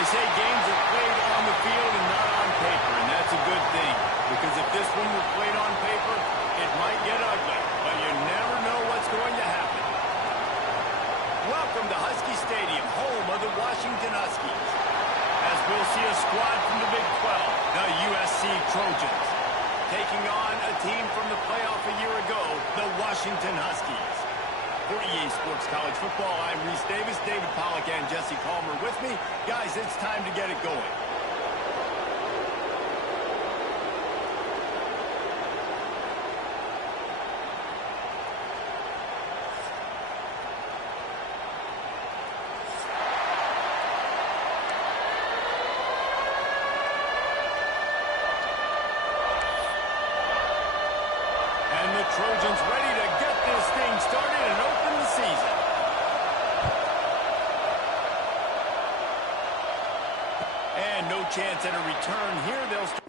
They say games are played on the field and not on paper, and that's a good thing. Because if this one were played on paper, it might get ugly. But you never know what's going to happen. Welcome to Husky Stadium, home of the Washington Huskies. As we'll see a squad from the Big 12, the USC Trojans, taking on a team from the playoff a year ago, the Washington Huskies. For EA Sports College Football, I'm Reese Davis, David Pollack, and Jesse Palmer with me. Guys, it's time to get it going. Trojans ready to get this thing started and open the season. And no chance at a return here. They'll start.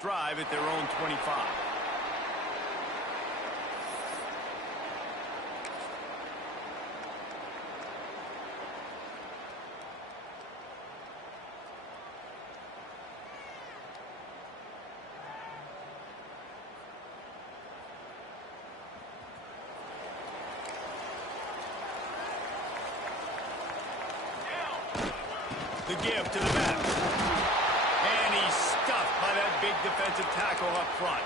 Drive at their own 25. The give to the back. And he's stuffed by that big defensive tackle up front.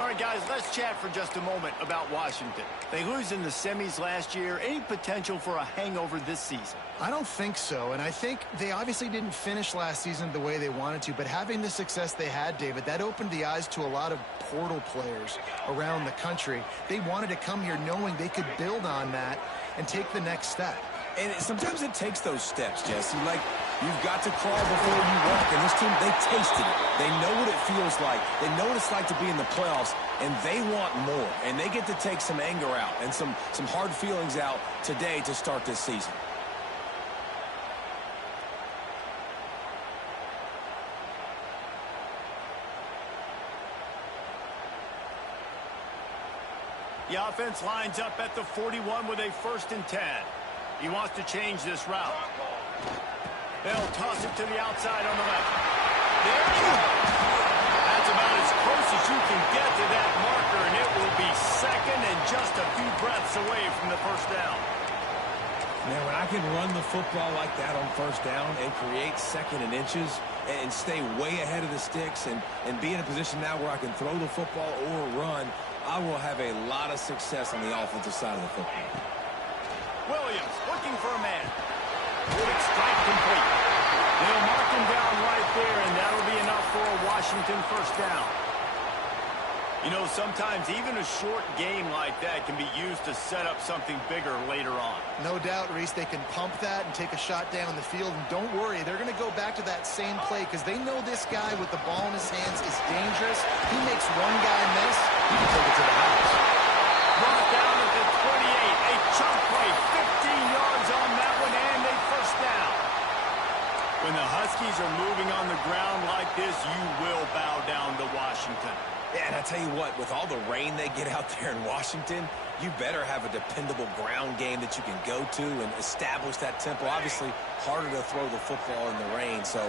All right, guys, let's chat for just a moment about Washington. They lose in the semis last year. Any potential for a hangover this season? I don't think so, and I think they obviously didn't finish last season the way they wanted to, but having the success they had, David, that opened the eyes to a lot of portal players around the country. They wanted to come here knowing they could build on that and take the next step. And sometimes it takes those steps, Jesse. Like, you've got to crawl before you walk. And this team, they tasted it. They know what it feels like. They know what it's like to be in the playoffs, and they want more. And they get to take some anger out and some hard feelings out today to start this season. The offense lines up at the 41 with a 1st and 10. He wants to change this route. They'll toss it to the outside on the left. There you go. That's about as close as you can get to that marker, and it will be second and just a few breaths away from the 1st down. Man, when I can run the football like that on 1st down and create 2nd and inches and stay way ahead of the sticks and be in a position now where I can throw the football or run, I will have a lot of success on the offensive side of the football. Williams looking for a man. Good strike complete. They'll mark him down right there, and that'll be enough for a Washington 1st down. You know, sometimes even a short game like that can be used to set up something bigger later on. No doubt, Reese, they can pump that and take a shot down the field. And don't worry, they're going to go back to that same play because they know this guy with the ball in his hands is dangerous. He makes one guy miss, he can take it to the house. Brought down at the 28. A chunk play, 15 yards on that one, and a 1st down. When the Huskies are moving on the ground like this, you will bow down to Washington. Yeah, and I tell you what, with all the rain they get out there in Washington, you better have a dependable ground game that you can go to and establish that tempo. Obviously, harder to throw the football in the rain, so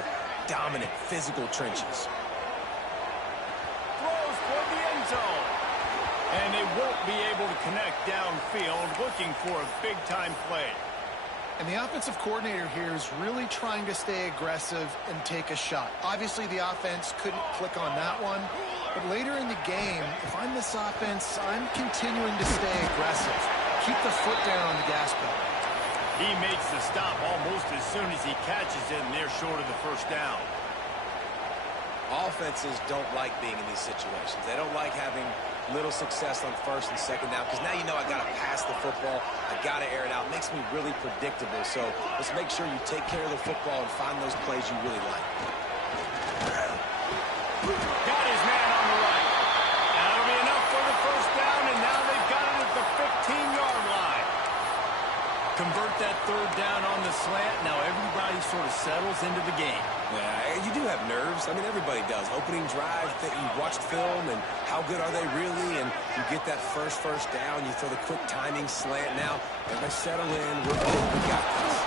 dominant physical trenches. Throws for the end zone. And they won't be able to connect downfield, looking for a big-time play. And the offensive coordinator here is really trying to stay aggressive and take a shot. Obviously, the offense couldn't click on that one. But later in the game, if I'm this offense, I'm continuing to stay aggressive. Keep the foot down on the gas pedal. He makes the stop almost as soon as he catches it, and they're short of the first down. Offenses don't like being in these situations. They don't like having little success on first and second down because now you know I got to pass the football. I got to air it out. It makes me really predictable. So let's make sure you take care of the football and find those plays you really like. Got his man on the right. That'll be enough for the first down, and now they've got it at the 15-yard line. Convert that third down on the slant. Now everybody sort of settles into the game. Yeah, you do have nerves. I mean, everybody does. Opening drive, you watched film, and how good are they really? And you get that first down. You throw the quick timing slant. Now, everybody settle in. We got this.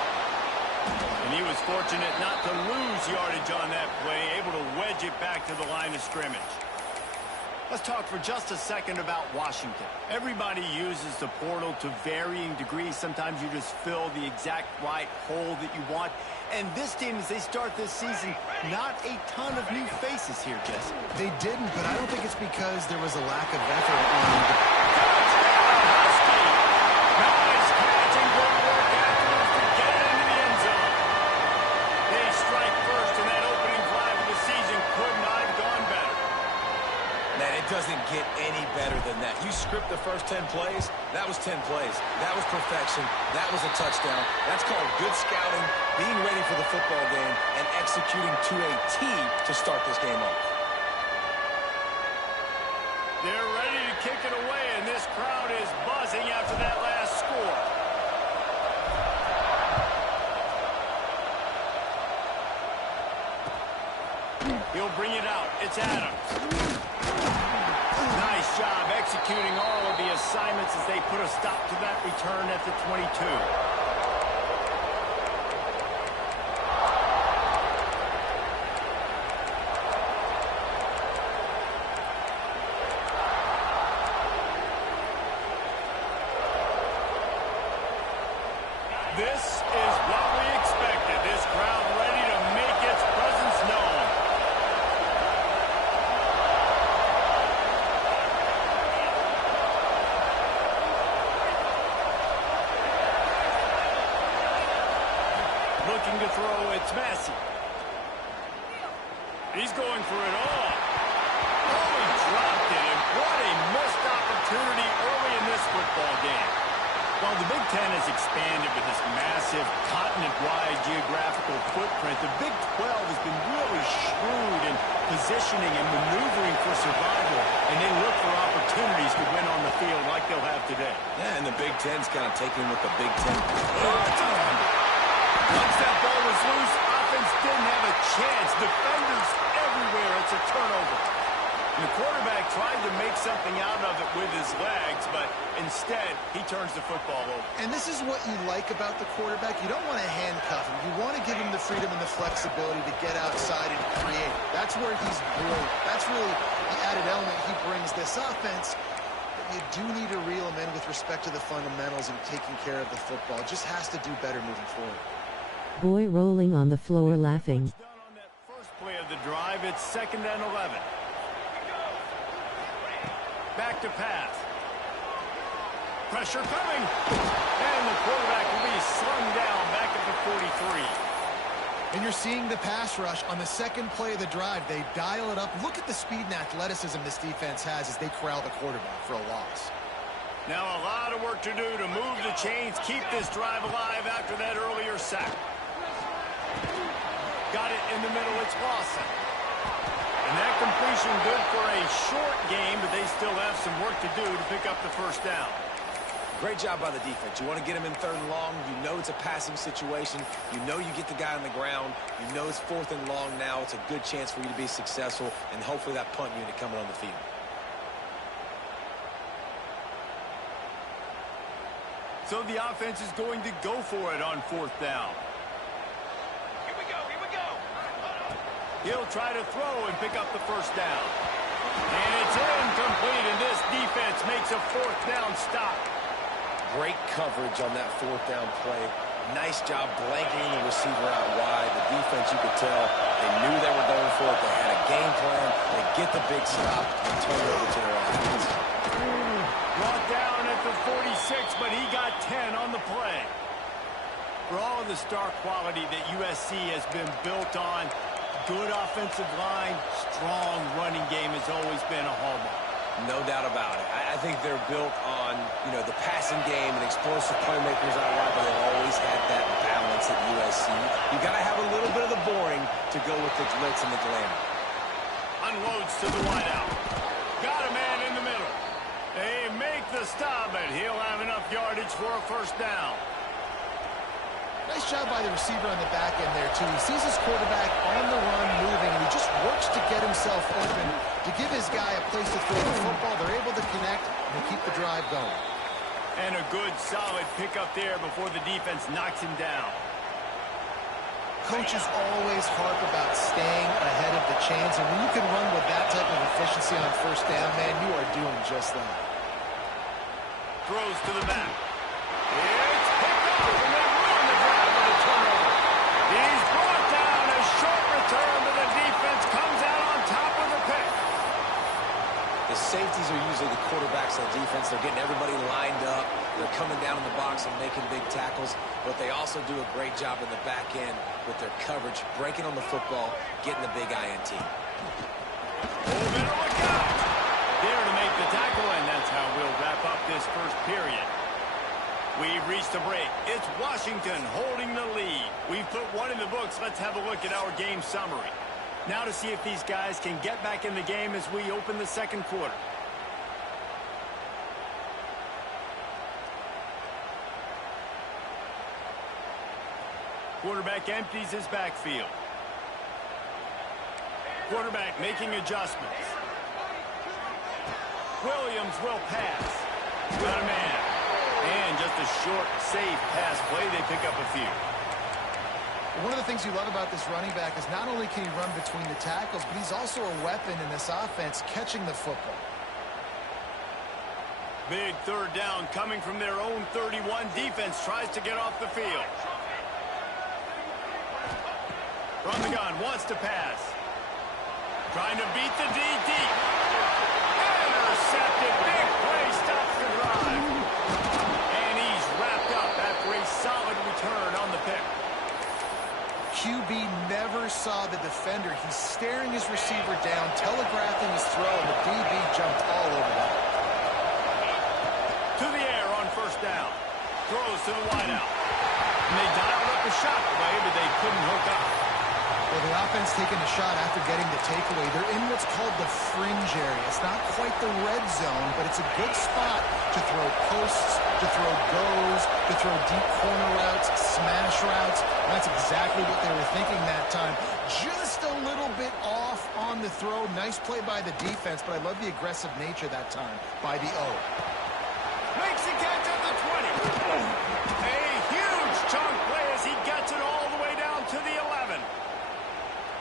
And he was fortunate not to lose yardage on that play, able to wedge it back to the line of scrimmage. Let's talk for just a second about Washington. Everybody uses the portal to varying degrees. Sometimes you just fill the exact right hole that you want. And this team, as they start this season, not a ton of new faces here, Jesse. They didn't, but I don't think it's because there was a lack of effort on the... Nice catch and good work afterwards to get it into the end zone. They strike first, and that opening drive of the season could not have gone better. Man, it doesn't get any better than that. You script the first 10 plays, that was 10 plays. That was perfection. That was a touchdown. That's called good scouting, being ready for the football game, and executing to a T to start this game off. They're ready to kick it away, and this crowd is buzzing after that last score. He'll bring it out. It's Adams. Nice job executing all of the assignments as they put a stop to that return at the 22. This is what we expected. This crowd ready to make its presence known. Looking to throw, it's Massey. He's going for it all. Oh, he dropped it, and what a missed opportunity early in this football game. Well, the Big Ten has expanded with this massive continent-wide geographical footprint. The Big 12 has been really shrewd in positioning and maneuvering for survival, and they look for opportunities to win on the field like they'll have today. Yeah, and the Big Ten's kind of taking what the Big Ten... Once that ball was loose, offense didn't have a chance. Defenders everywhere. It's a turnover. And the quarterback tried to make something out of it with his legs, but instead, he turns the football over. And this is what you like about the quarterback. You don't want to handcuff him. You want to give him the freedom and the flexibility to get outside and create. That's where he's brilliant. That's really the added element he brings this offense. But you do need to reel him in with respect to the fundamentals and taking care of the football. Just has to do better moving forward. Boy rolling on the floor laughing. On that first play of the drive, it's 2nd and 11. Back to pass. Pressure coming. And the quarterback will be slung down back at the 43. And you're seeing the pass rush on the second play of the drive. They dial it up. Look at the speed and athleticism this defense has as they corral the quarterback for a loss. Now a lot of work to do to move the chains, keep this drive alive after that earlier sack. Got it in the middle, it's Lawson. And that completion good for a short game, but they still have some work to do to pick up the first down. Great job by the defense. You want to get him in 3rd and long. You know it's a passing situation. You know you get the guy on the ground. You know it's 4th and long now. It's a good chance for you to be successful, and hopefully that punt unit coming on the field. So the offense is going to go for it on 4th down. Here we go. He'll try to throw and pick up the first down. And it's incomplete, and this defense makes a 4th down stop. Great coverage on that 4th down play. Nice job blanking the receiver out wide. The defense, you could tell, they knew they were going for it. They had a game plan. They get the big stop and turn it over to their offense. Brought down at the 46, but he got 10 on the play. For all of the star quality that USC has been built on, good offensive line, strong running game has always been a hallmark. No doubt about it. I think they're built on, the passing game and explosive playmakers out wide, but they've always had that balance at USC. You got to have a little bit of the boring to go with the glitz and the glamour. Unloads to the wideout. Got a man in the middle. They make the stop, but he'll have enough yardage for a first down. Nice job by the receiver on the back end there, too. He sees his quarterback on the run moving, and he just works to get himself open to give his guy a place to throw the football. They're able to connect and keep the drive going. And a good, solid pickup there before the defense knocks him down. Coaches always harp about staying ahead of the chains, and when you can run with that type of efficiency on first down, man, you are doing just that. Throws to the back. It's picked up, and they ruin the drive with a turnover. He's brought down. A short return, but the defense comes out on top of the pick. The safeties are usually the quarterbacks of the defense. They're getting everybody lined up. They're coming down in the box and making big tackles, but they also do a great job in the back end with their coverage, breaking on the football, getting the big INT. Oh, better look out. There to make the tackle, and that's how we'll wrap up this first period. We've reached a break. It's Washington holding the lead. We've put one in the books. Let's have a look at our game summary. Now to see if these guys can get back in the game as we open the second quarter. Quarterback empties his backfield. Quarterback making adjustments. Williams will pass. Got a man. And just a short, safe pass play. They pick up a few. One of the things you love about this running back is not only can he run between the tackles, but he's also a weapon in this offense catching the football. Big third down coming from their own 31. Defense tries to get off the field. From the gun, wants to pass. Trying to beat the D deep. Intercepted. Big play stops the drive. And he's wrapped up after a solid return on the pick. QB never saw the defender. He's staring his receiver down, telegraphing his throw, and the DB jumped all over that. To the air on first down. Throws to the wideout. And they dialed up a shot play, but they couldn't hook up. Well, the offense taking a shot after getting the takeaway. They're in what's called the fringe area. It's not quite the red zone, but it's a good spot to throw posts, to throw goes, to throw deep corner routes, smash routes. And that's exactly what they were thinking that time. Just a little bit off on the throw. Nice play by the defense, but I love the aggressive nature that time by the O. Makes the catch at the 20. A huge chunk play as he gets it all the way down to the 11.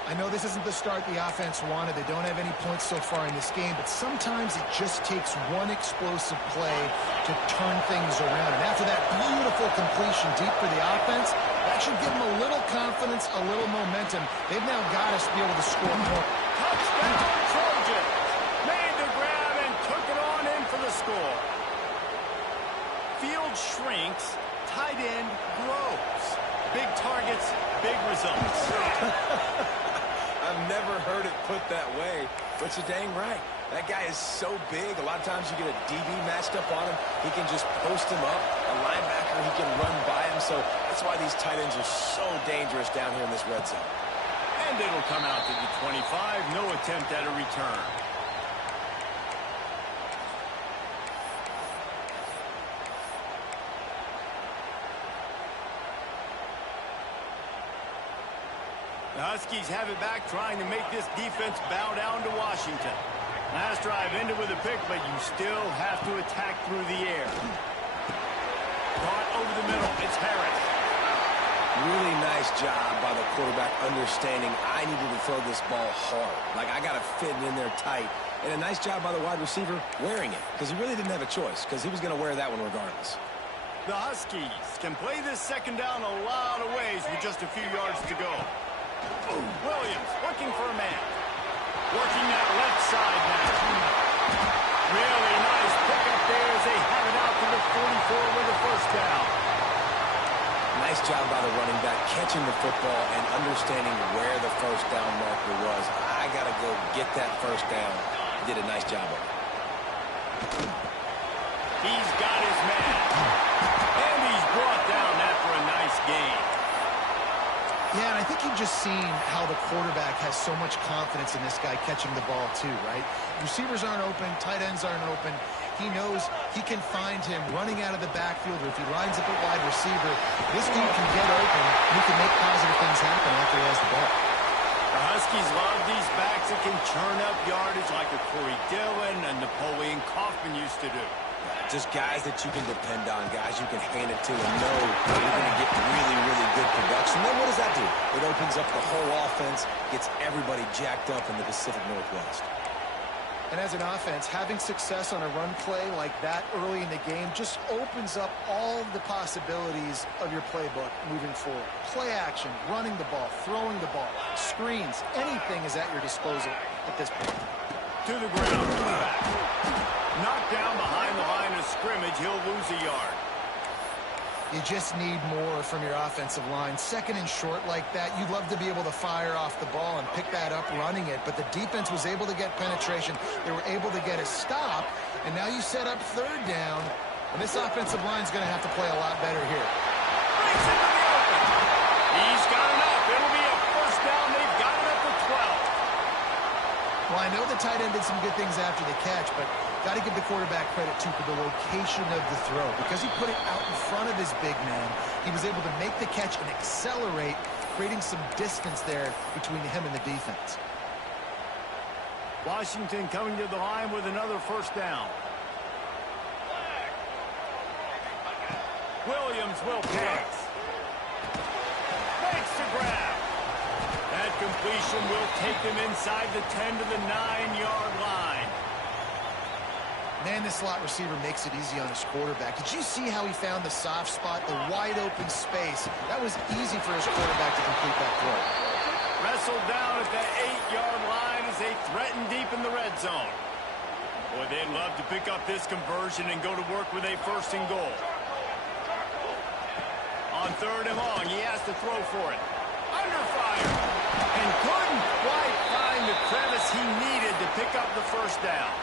I know this isn't the start the offense wanted. They don't have any points so far in this game, but sometimes it just takes one explosive play to turn things around. And after that beautiful completion deep for the offense, that should give them a little confidence, a little momentum. They've now got us to be able to score more. Touchdown, Trojans. Made the grab and took it on in for the score. Field shrinks, tight end grows. Big targets, big results. I've never heard it put that way, but you're dang right. That guy is so big. A lot of times you get a DB matched up on him. He can just post him up. A linebacker, he can run by him. So that's why these tight ends are so dangerous down here in this red zone. And it'll come out to the 25. No attempt at a return. The Huskies have it back, trying to make this defense bow down to Washington. Last drive ended with a pick, but you still have to attack through the air. Caught over the middle. It's Harris. Really nice job by the quarterback understanding I needed to throw this ball hard. Like, I got to fit it in there tight. And a nice job by the wide receiver wearing it, because he really didn't have a choice, because he was going to wear that one regardless. The Huskies can play this second down a lot of ways with just a few yards to go. Williams looking for a man. Working that left side now. Really nice pickup there as they have it out to the 44 with a first down. Nice job by the running back, catching the football and understanding where the first down marker was. I got to go get that first down. He did a nice job of it. He's got his man. And he's brought down after a nice gain. Yeah, and I think you've just seen how the quarterback has so much confidence in this guy catching the ball too, right? Receivers aren't open, tight ends aren't open. He knows he can find him running out of the backfield, or if he lines up at wide receiver, this dude can get open, and he can make positive things happen after he has the ball. The Huskies love these backs that can churn up yardage like a Corey Dillon and Napoleon Kaufman used to do. Just guys that you can depend on, guys you can hand it to and know you're going to get really, really good production. Then what does that do? It opens up the whole offense, gets everybody jacked up in the Pacific Northwest. And as an offense, having success on a run play like that early in the game just opens up all the possibilities of your playbook moving forward. Play action, running the ball, throwing the ball, screens, anything is at your disposal at this point. To the ground, back. Knocked down behind the line of scrimmage, he'll lose a yard. You just need more from your offensive line. Second and short like that, you'd love to be able to fire off the ball and pick that up running it, but the defense was able to get penetration. They were able to get a stop, and now you set up third down, and this offensive line is going to have to play a lot better here. Breaks into the open. He's got enough. It'll be a first down. They've got it up to 12. Well, I know the tight end did some good things after the catch, but got to give the quarterback credit, too, for the location of the throw. Because he put it out in front of his big man, he was able to make the catch and accelerate, creating some distance there between him and the defense. Washington coming to the line with another first down. Williams will pass. Makes the grab. That completion will take them inside the 10 to the 9-yard line. Man, this slot receiver makes it easy on his quarterback. Did you see how he found the soft spot, the wide open space? That was easy for his quarterback to complete that throw. Wrestled down at the 8-yard line as they threaten deep in the red zone. Boy, they'd love to pick up this conversion and go to work with a first and goal. On third and long, he has to throw for it. Under fire. And couldn't quite find the crevice he needed to pick up the first down.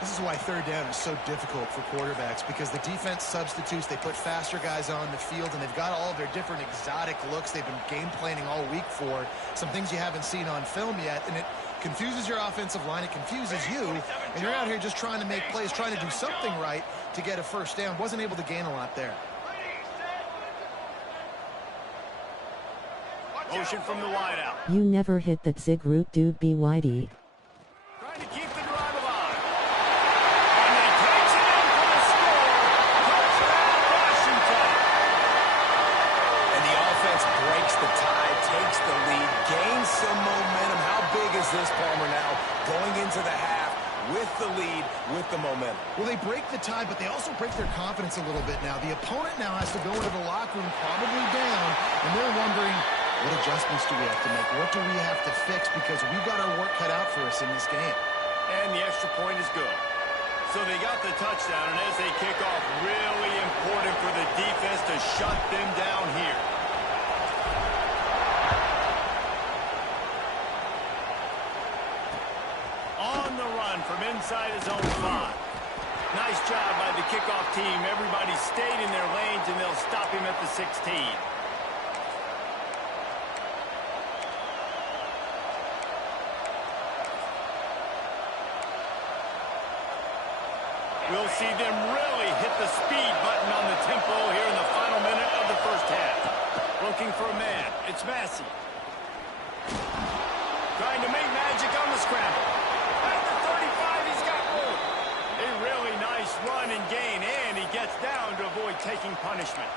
This is why third down is so difficult for quarterbacks, because the defense substitutes, they put faster guys on the field, and they've got all of their different exotic looks they've been game planning all week for, some things you haven't seen on film yet, and it confuses your offensive line, it confuses you, and you're out here just trying to make plays, trying to do something right to get a first down. Wasn't able to gain a lot there. Motion from the wideout. You never hit that zig root, dude. BYD. Trying to keep the drive alive. And he takes it in for the score. Touchdown, Washington. And the offense breaks the tie, takes the lead, gains some momentum. How big is this, Palmer, now? Going into the half with the lead, with the momentum. Well, they break the tie, but they also break their confidence a little bit now. The opponent now has to go into the locker room, probably down, and they're wondering, what adjustments do we have to make? What do we have to fix? Because we've got our work cut out for us in this game. And the extra point is good. So they got the touchdown, and as they kick off, really important for the defense to shut them down here. On the run from inside his own 5. Nice job by the kickoff team. Everybody stayed in their lanes, and they'll stop him at the 16. We'll see them really hit the speed button on the tempo here in the final minute of the first half. Looking for a man. It's Massey. Trying to make magic on the scramble. At the 35, he's got room. A really nice run and gain, and he gets down to avoid taking punishment.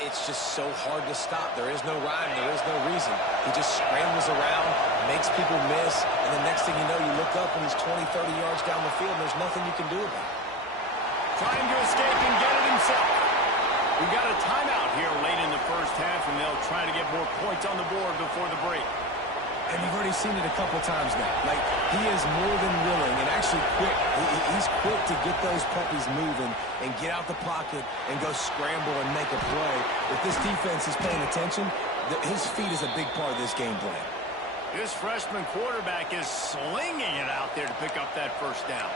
It's just so hard to stop. There is no rhyme. There is no reason. He just scrambles around, makes people miss, and the next thing you know, you look up and he's 20, 30 yards down the field, and there's nothing you can do about it. Trying to escape and get it himself. We've got a timeout here late in the first half, and they'll try to get more points on the board before the break. And you've already seen it a couple times now. Like, he is more than willing and actually quick. He's quick to get those puppies moving and get out the pocket and go scramble and make a play. If this defense is paying attention, his feet is a big part of this game plan. This freshman quarterback is slinging it out there to pick up that first down.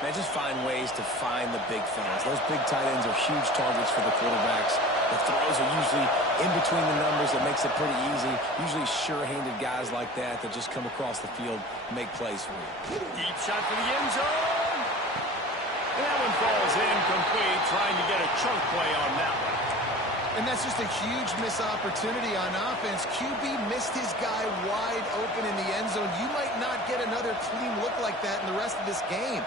Man, just find ways to find the big fellas. Those big tight ends are huge targets for the quarterbacks. The throws are usually in between the numbers. That makes it pretty easy. Usually sure-handed guys like that just come across the field and make plays for you. Deep shot for the end zone. And that one falls incomplete, trying to get a chunk play on that one. And that's just a huge missed opportunity on offense. QB missed his guy wide open in the end zone. You might not get another clean look like that in the rest of this game.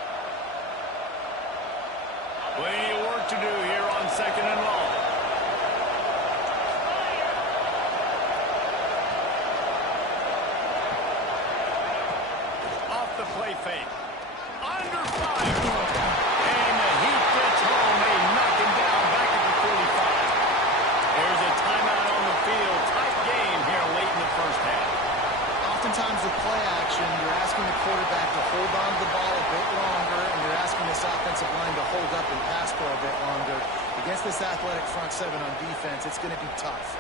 Plenty of work to do here on 2nd and long. Off the play fake. Under fire. And the heat gets home. They knock him down back at the 45. There's a timeout on the field. Tight game here late in the first half. Oftentimes with play action, you're asking the quarterback to hold on to the ball a bit longer, and you're asking this offensive line to hold up and pass for a bit longer. Against this athletic front seven on defense, it's going to be tough.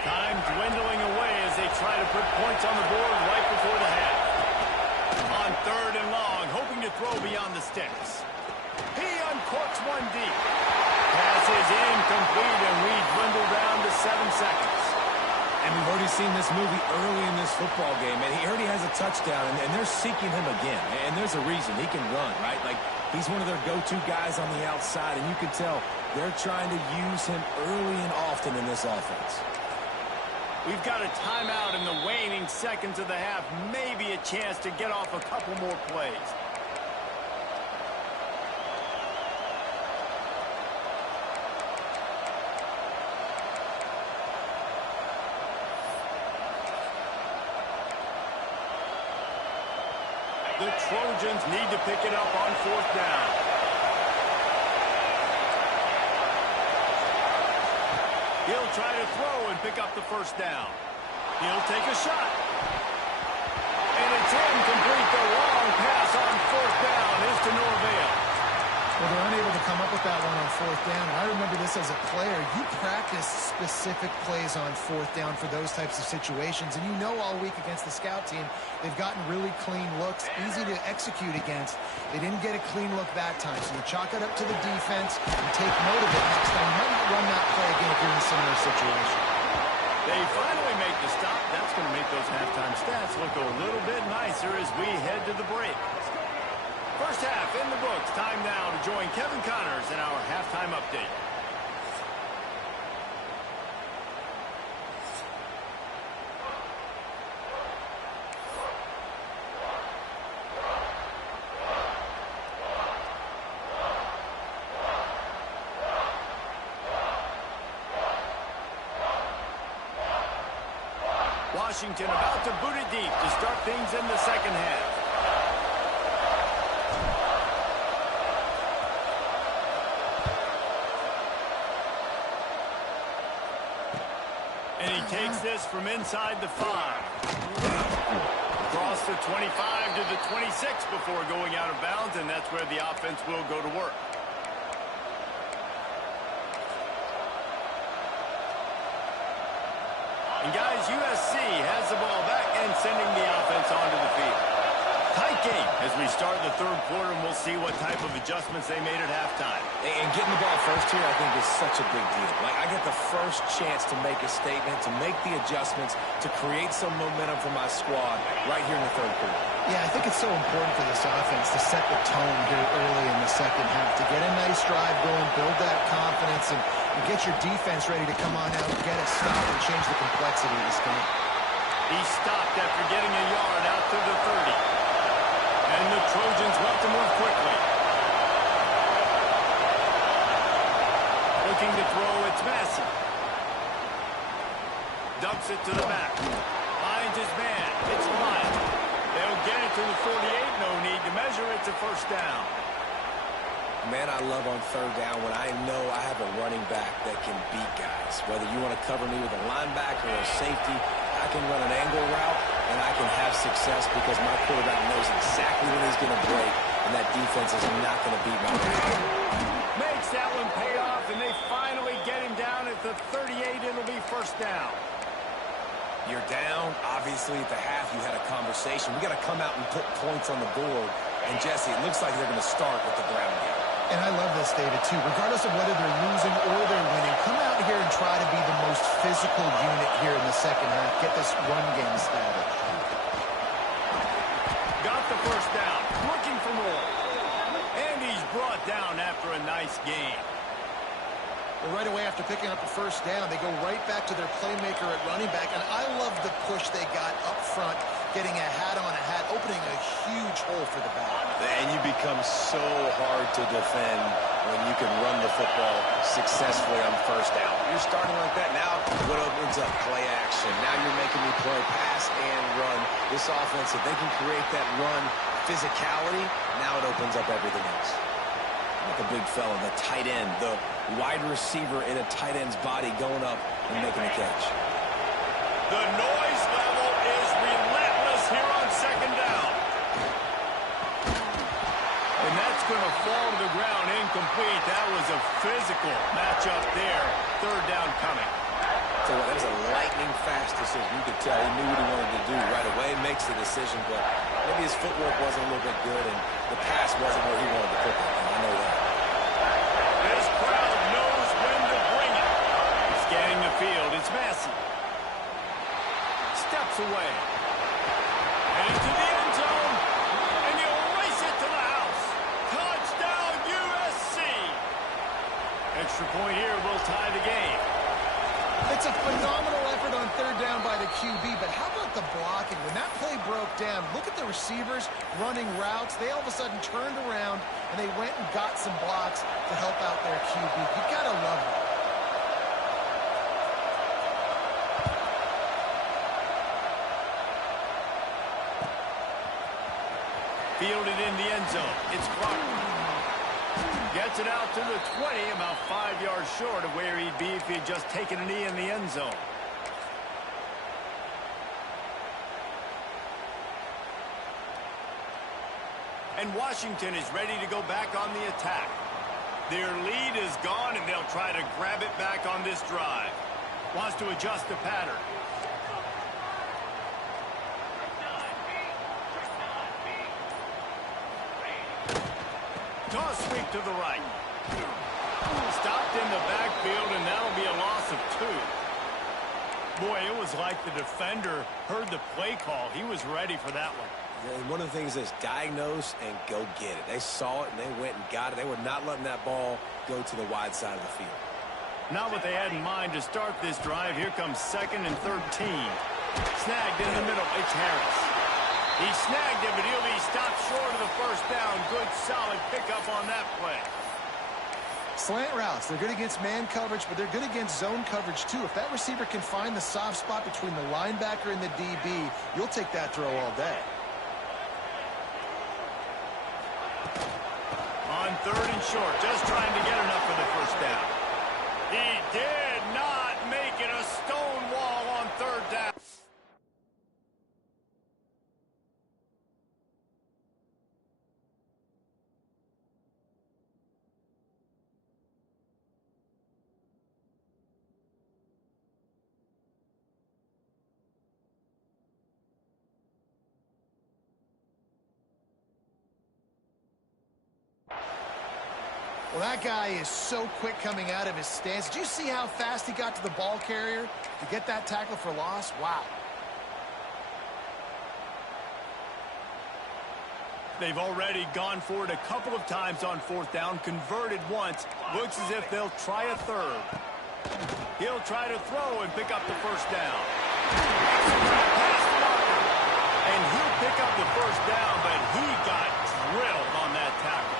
Time dwindling away as they try to put points on the board right before the half. On 3rd and long, hoping to throw beyond the sticks. He uncorks one deep. Pass is incomplete, and we dwindle down to 7 seconds. And we've already seen this movie early in this football game, and he already has a touchdown, and they're seeking him again. And there's a reason. He can run, right? Like, he's one of their go-to guys on the outside, and you can tell they're trying to use him early and often in this offense. We've got a timeout in the waning seconds of the half. Maybe a chance to get off a couple more plays. The Trojans need to pick it up on 4th down. He'll try to throw and pick up the first down. He'll take a shot. And it's incomplete. The long pass on 4th down is to no avail. Well, they're unable to come up with that one on 4th down. And I remember this as a player. You practice specific plays on 4th down for those types of situations. And you know all week against the scout team, they've gotten really clean looks, easy to execute against. They didn't get a clean look that time. So you chalk it up to the defense and take note of it next time. You might not run that play again if you're in a similar situation. They finally make the stop. That's going to make those halftime stats look a little bit nicer as we head to the break. First half in the books. Time now to join Kevin Connors in our halftime update. Washington about to boot it deep to start things in the second half. And he takes this from inside the 5. Across the 25 to the 26 before going out of bounds, and that's where the offense will go to work. And guys, USC has the ball back and sending the offense onto the field. Tight game as we start the 3rd quarter, and we'll see what type of adjustments they made at halftime. And getting the ball first here, I think, is such a big deal. Like, I get the first chance to make a statement, to make the adjustments, to create some momentum for my squad right here in the 3rd quarter. Yeah, I think it's so important for this offense to set the tone here early in the second half, to get a nice drive going, build that confidence, and get your defense ready to come on out, get a stop, and change the complexity of this game. He stopped after getting a yard out to the 30. And the Trojans want to move quickly. Looking to throw, it's Massey. Dumps it to the back. Finds his man. It's Lyle. They'll get it to the 48. No need to measure. It's a first down. man, I love on third down when I know I have a running back that can beat guys. Whether you want to cover me with a linebacker or a safety, I can run an angle route, and I can have success because my quarterback knows exactly when he's going to break, and that defense is not going to beat my man. Makes that one pay off, and they finally get him down at the 38. It'll be first down. You're down. Obviously, at the half, you had a conversation. We got to come out and put points on the board. And, Jesse, it looks like they're going to start with the ground game. And I love this, David, too. Regardless of whether they're losing or they're winning, come out here and try to be the most physical unit here in the second half. Get this run game established. Got the first down. Looking for more. And he's brought down after a nice game. Well, right away after picking up the first down, they go right back to their playmaker at running back. And I love the push they got up front, getting a hat on a hat, opening a huge hole for the back. And you become so hard to defend when you can run the football successfully on first down. You're starting like that. Now what opens up? Play action. Now you're making me play pass and run. This offense, if they can create that run physicality, now it opens up everything else. Like a big fella, the tight end, the wide receiver in a tight end's body going up and making a catch. The noise level is relentless here on second down. And that's going to fall to the ground incomplete. That was a physical matchup there. Third down coming. So that was a lightning-fast decision. You could tell he knew what he wanted to do right away. Makes the decision, but maybe his footwork wasn't a little bit good, and the pass wasn't where he wanted to put it. I know that. This crowd knows when to bring it. Scanning the field, it's Massey. Steps away. And into the end zone. And he'll race it to the house. Touchdown, USC. Extra point here will tie the game. It's a phenomenal effort on third down by the QB, but how about the blocking? When that play broke down, look at the receivers running routes. They all of a sudden turned around, and they went and got some blocks to help out their QB. You got to love it. Fielded in the end zone. It's Clark. Gets it out to the 20, about 5 yards short of where he'd be if he'd just taken a knee in the end zone. And Washington is ready to go back on the attack. Their lead is gone, and they'll try to grab it back on this drive. Wants to adjust the pattern. Toss sweep to the right. Stopped in the backfield, and that'll be a loss of 2. Boy, it was like the defender heard the play call. He was ready for that one. And one of the things is diagnose and go get it. They saw it, and they went and got it. They were not letting that ball go to the wide side of the field. Not what they had in mind to start this drive. Here comes 2nd and 13. Snagged in the middle. It's Harris. He snagged it, but he'll be stopped short of the first down. Good, solid pickup on that play. Slant routes, they're good against man coverage, but they're good against zone coverage, too. If that receiver can find the soft spot between the linebacker and the DB, you'll take that throw all day. On 3rd and short, just trying to get enough for the first down. He did not make it a stone wall on 3rd down. Well, that guy is so quick coming out of his stance. Did you see how fast he got to the ball carrier to get that tackle for loss? Wow. They've already gone for it a couple of times on 4th down, converted once. Looks as if they'll try a 3rd. He'll try to throw and pick up the first down. And he'll pick up the first down, but he got drilled on that tackle.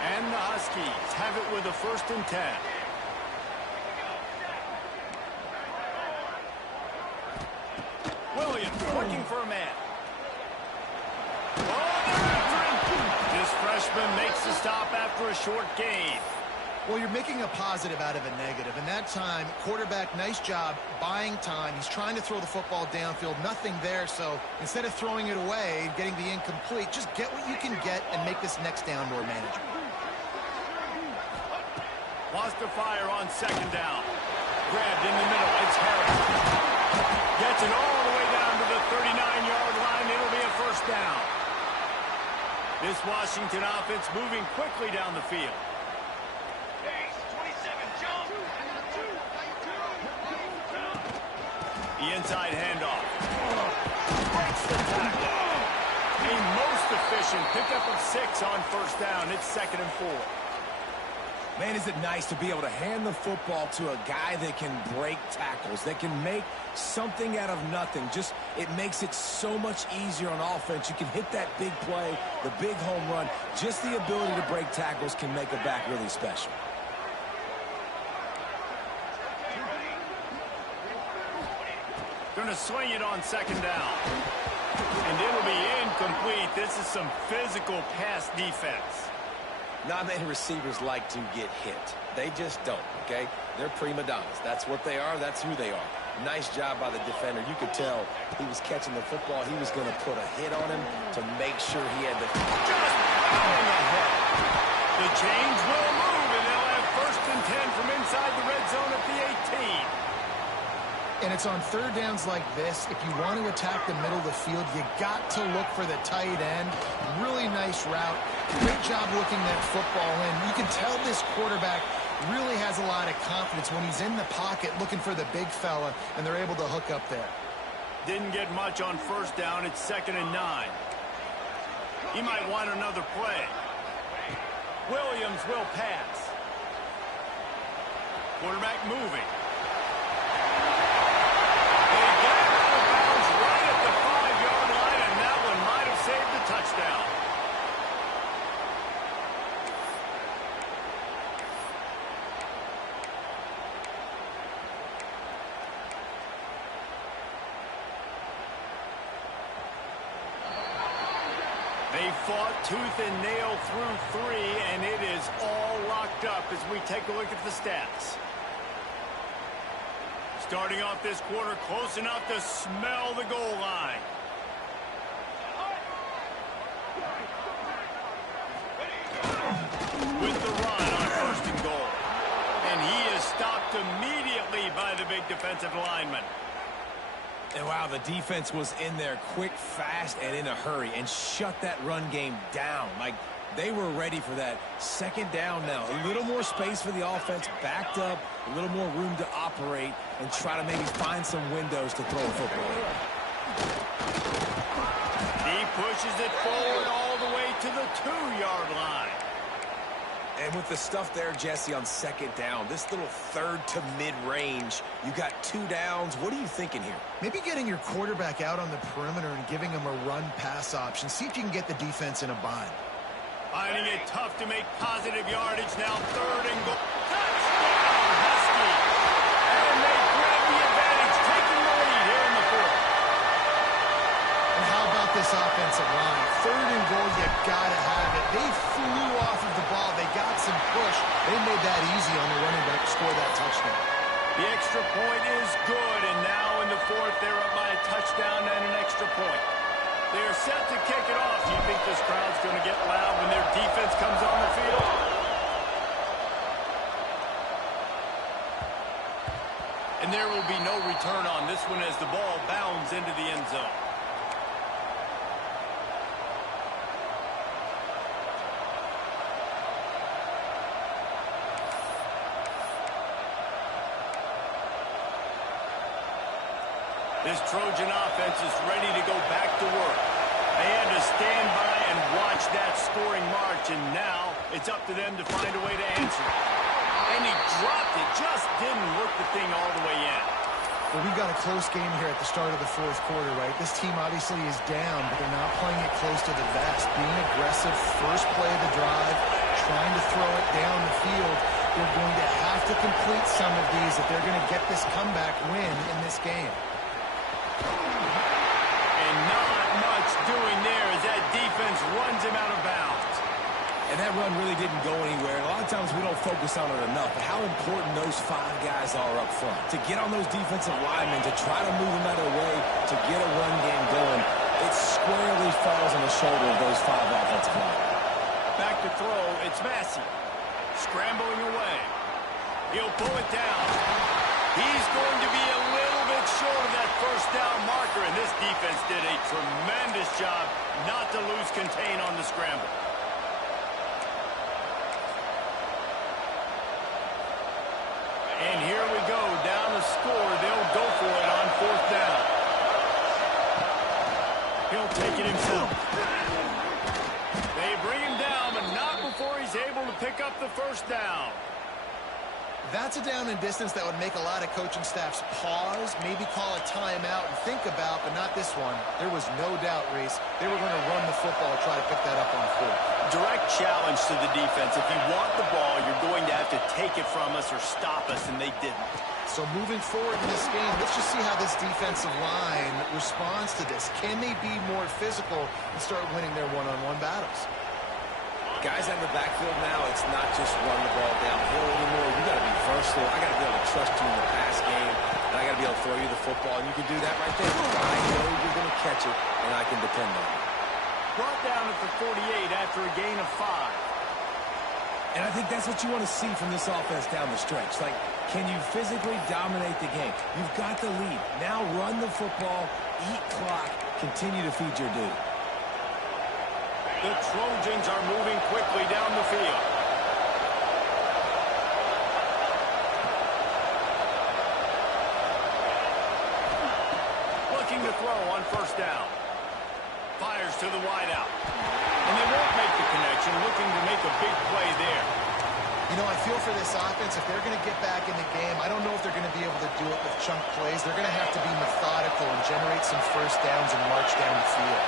And the Huskies have it with a 1st and 10. Williams looking for a man. Oh, they're after him. This freshman makes the stop after a short gain. Well, you're making a positive out of a negative. And that time, quarterback, nice job buying time. He's trying to throw the football downfield. Nothing there. So instead of throwing it away, getting the incomplete, just get what you can get and make this next down more manageable. Wants to fire on second down. Grabbed in the middle. It's Harris. Gets it all the way down to the 39-yard line. It'll be a first down. This Washington offense moving quickly down the field. The inside handoff. Breaks the tackle. A most efficient pickup of 6 on first down. It's 2nd and 4. Man, is it nice to be able to hand the football to a guy that can break tackles, that can make something out of nothing. Just, it makes it so much easier on offense. You can hit that big play, the big home run. Just the ability to break tackles can make a back really special. Going to swing it on second down. And it'll be incomplete. This is some physical pass defense. Not many receivers like to get hit. They just don't, okay? They're prima donnas. That's what they are. That's who they are. Nice job by the defender. You could tell he was catching the football. He was going to put a hit on him to make sure he had the... Just plowing ahead. The chains will move, and they'll have 1st and 10 from inside the red zone at the 18. And it's on third downs like this. If you want to attack the middle of the field, you got to look for the tight end. Really nice route. Great job looking that football in. You can tell this quarterback really has a lot of confidence when he's in the pocket looking for the big fella, and they're able to hook up there. Didn't get much on first down. It's 2nd and 9. He might want another play. Williams will pass. Quarterback moving. Touchdown. They fought tooth and nail through 3, and it is all locked up as we take a look at the stats. Starting off this quarter close enough to smell the goal line. With the run on 1st and goal. And he is stopped immediately by the big defensive lineman. And wow, the defense was in there quick, fast, and in a hurry and shut that run game down. Like, they were ready for that. 2nd down now. A little more space for the offense, backed up, a little more room to operate and try to maybe find some windows to throw a football in. He pushes it forward all the way to the 2-yard line. And with the stuff there, Jesse, on 2nd down, this little 3rd to mid-range, you got 2 downs. What are you thinking here? Maybe getting your quarterback out on the perimeter and giving him a run-pass option. See if you can get the defense in a bind. Finding it tough to make positive yardage now. 3rd and goal. Touchdown, Husky. And they grab the advantage, taking the lead here in the 4th. And how about this offensive line? 3rd and goal, you gotta have it. They flew off of the ball. They got some push. They made that easy on the running back to score that touchdown. The extra point is good, and now in the 4th, they're up by a touchdown and an extra point. They are set to kick it off. Do you think this crowd's going to get loud when their defense comes on the field? And there will be no return on this one as the ball bounds into the end zone. This Trojan offense is ready to go back to work. They had to stand by and watch that scoring march, and now it's up to them to find a way to answer it. And he dropped it, just didn't work the thing all the way in. Well, we've got a close game here at the start of the 4th quarter, right? This team obviously is down, but they're not playing it close to the vest. Being aggressive, first play of the drive, trying to throw it down the field. They're going to have to complete some of these if they're going to get this comeback win in this game. And not much doing there as that defense runs him out of bounds. And that run really didn't go anywhere. And a lot of times we don't focus on it enough, but how important those 5 guys are up front. To get on those defensive linemen, to try to move them out of the way, to get a run game going, it squarely falls on the shoulder of those 5 offensive linemen. Back to throw, it's Massey. Scrambling away. He'll pull it down. He's going to be a little bit short of that first down marker, and this defense did a tremendous job not to lose contain on the scramble. And here we go, down the score. They'll go for it on 4th down. He'll take it himself. They bring him down, but not before he's able to pick up the first down. That's a down and distance that would make a lot of coaching staffs pause, maybe call a timeout and think about, but not this one. There was no doubt, Reese, they were going to run the football, try to pick that up on 4th. Direct challenge to the defense. If you want the ball, you're going to have to take it from us or stop us, and they didn't. So moving forward in this game, let's just see how this defensive line responds to this. Can they be more physical and start winning their one-on-one battles? Guys out of the backfield now, it's not just run the ball downhill anymore. You got to be versatile. I got to be able to trust you in the pass game, and I got to be able to throw you the football, and you can do that right there. I know you're going to catch it, and I can depend on it. Brought down at the 48 after a gain of 5. And I think that's what you want to see from this offense down the stretch. Like, can you physically dominate the game? You've got the lead. Now run the football, eat clock, continue to feed your dude. The Trojans are moving quickly down the field. Looking to throw on 1st down. Fires to the wideout. And they won't make the connection, looking to make a big play there. You know, I feel for this offense, if they're going to get back in the game, I don't know if they're going to be able to do it with chunk plays. They're going to have to be methodical and generate some first downs and march down the field.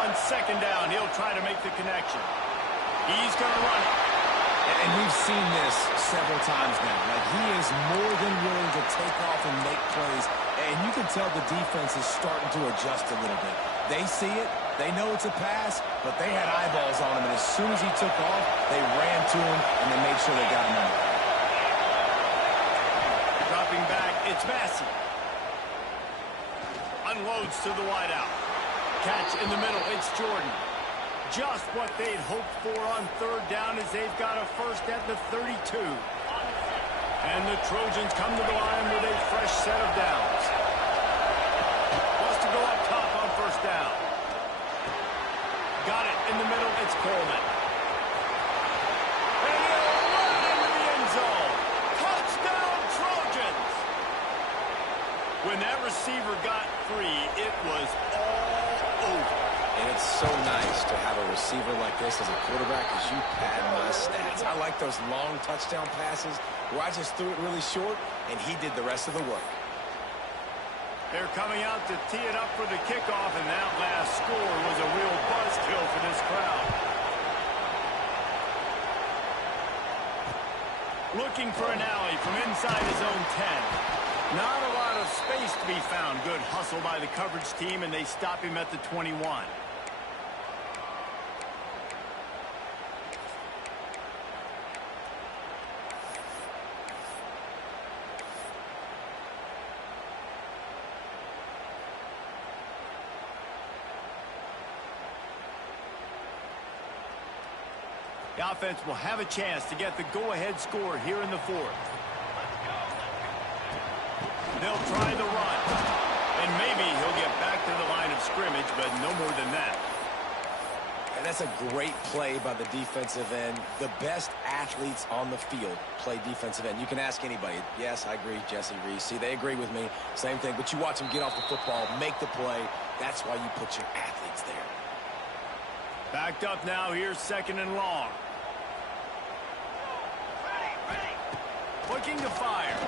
On 2nd down, he'll try to make the connection. He's going to run it. And we've seen this several times now. Like, he is more than willing to take off and make plays. And you can tell the defense is starting to adjust a little bit. They see it. They know it's a pass, but they had eyeballs on him. And as soon as he took off, they ran to him, and they made sure they got him under. Dropping back, it's Massey. Unloads to the wideout. Catch in the middle, it's Jordan. Just what they'd hoped for on 3rd down as they've got a first at the 32. And the Trojans come to the line with a fresh set of downs. Wants to go up top on 1st down. Got it in the middle, it's Coleman. And he'll run into the end zone. Touchdown, Trojans! When that receiver got free, it was all over. And it's so nice to have a receiver like this as a quarterback because you pad my stats. I like those long touchdown passes where I just threw it really short, and he did the rest of the work. They're coming out to tee it up for the kickoff, and that last score was a real buzzkill for this crowd. Looking for an alley from inside his own 10. Not a lot of space to be found. Good hustle by the coverage team, and they stop him at the 21. The offense will have a chance to get the go-ahead score here in the 4th. They'll try the run. And maybe he'll get back to the line of scrimmage, but no more than that. And that's a great play by the defensive end. The best athletes on the field play defensive end. You can ask anybody. Yes, I agree, Jesse Reese. See, they agree with me. Same thing. But you watch them get off the football, make the play. That's why you put your athletes there. Backed up now. Here's 2nd and long. Looking to fire.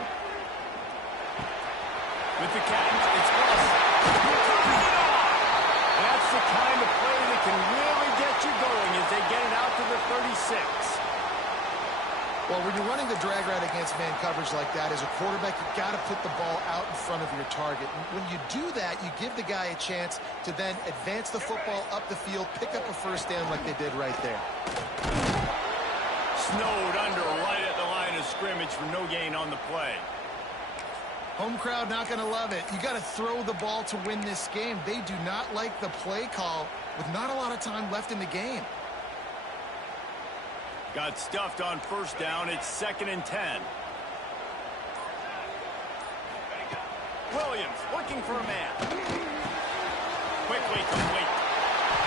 With the catch, it's close. That's the kind of play that can really get you going as they get it out to the 36. Well, when you're running the drag route against man coverage like that, as a quarterback, you've got to put the ball out in front of your target. And when you do that, you give the guy a chance to then advance the football up the field, pick up a first down like they did right there. Snowed under right at the line of scrimmage for no gain on the play. Home crowd not going to love it. You got to throw the ball to win this game. They do not like the play call with not a lot of time left in the game. Got stuffed on first down. It's 2nd and 10. Williams looking for a man. Quickly complete.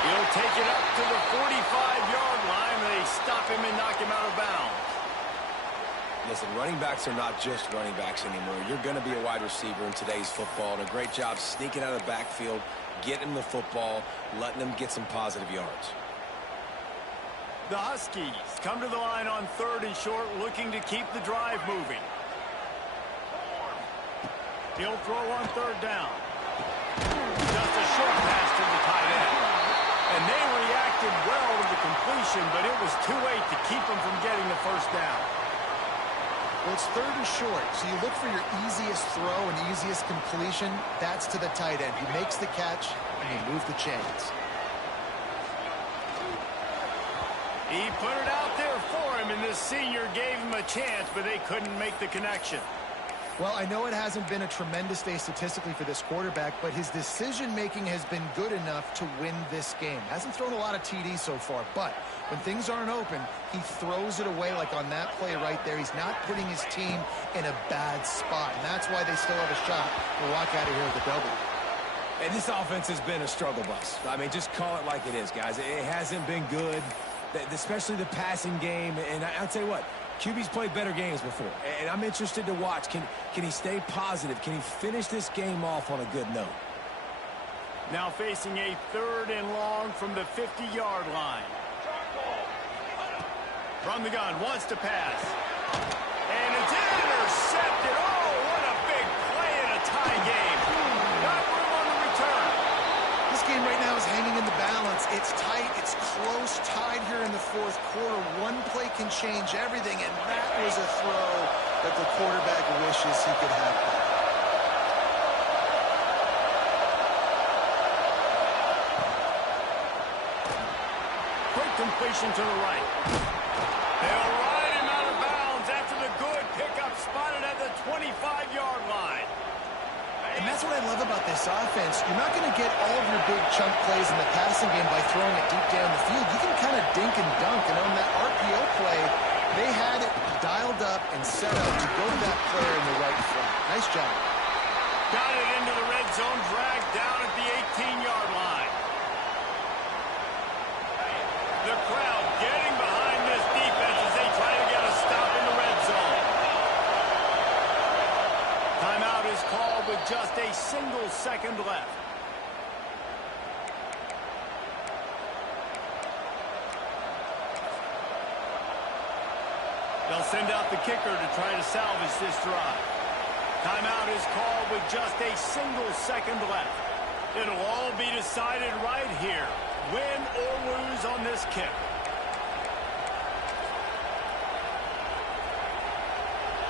He'll take it up to the 45-yard line. They stop him and knock him out of bounds. Listen, running backs are not just running backs anymore. You're going to be a wide receiver in today's football, and a great job sneaking out of the backfield, getting the football, letting them get some positive yards. The Huskies come to the line on 3rd and short, looking to keep the drive moving. He'll throw on 3rd down. Just a short pass to the tight end. And they reacted well to the completion, but it was too late to keep them from getting the first down. Well, it's 3rd and short, so you look for your easiest throw and easiest completion. That's to the tight end. He makes the catch, and you move the chains. He put it out there for him, and this senior gave him a chance, but they couldn't make the connection. Well, I know it hasn't been a tremendous day statistically for this quarterback, but his decision-making has been good enough to win this game. Hasn't thrown a lot of TDs so far, but when things aren't open, he throws it away like on that play right there. He's not putting his team in a bad spot, and that's why they still have a shot to walk out of here with a W. And this offense has been a struggle bus. I mean, just call it like it is, guys. It hasn't been good, especially the passing game. And I'll tell you what, QB's played better games before, and I'm interested to watch. Can he stay positive? Can he finish this game off on a good note? Now facing a 3rd and long from the 50-yard line. From the gun, wants to pass. And it's intercepted. Oh, what a big play in a tie game. Got room on the return. This game right now is hanging in the balance. It's tight. It's close, tied here in the 4th quarter. One play can change everything, and that was a throw that the quarterback wishes he could have back. Quick completion to the right. They'll ride him out of bounds after the good pickup spotted at the 25-yard line. And that's what I love about this offense. You're not going to get all of your big chunk plays in the passing game by throwing it deep down the field. You can kind of dink and dunk. And on that RPO play, they had it dialed up and set up to go to that player in the right flat. Nice job. Got it into the red zone, dragged down at the 18-yard line. The crowd getting behind this defense as they try to get a stop in the red zone. Timeout is called with just a single second left. They'll send out the kicker to try to salvage this drive. Timeout is called with just a single second left. It'll all be decided right here. Win or lose on this kick.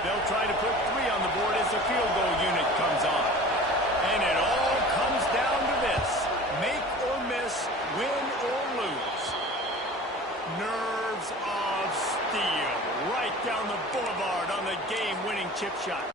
They'll try to put 3 on the board as the field goal unit comes on. And it all comes down to this. Make or miss, win or lose. Nerves of steel. Right down the boulevard on the game-winning chip shot.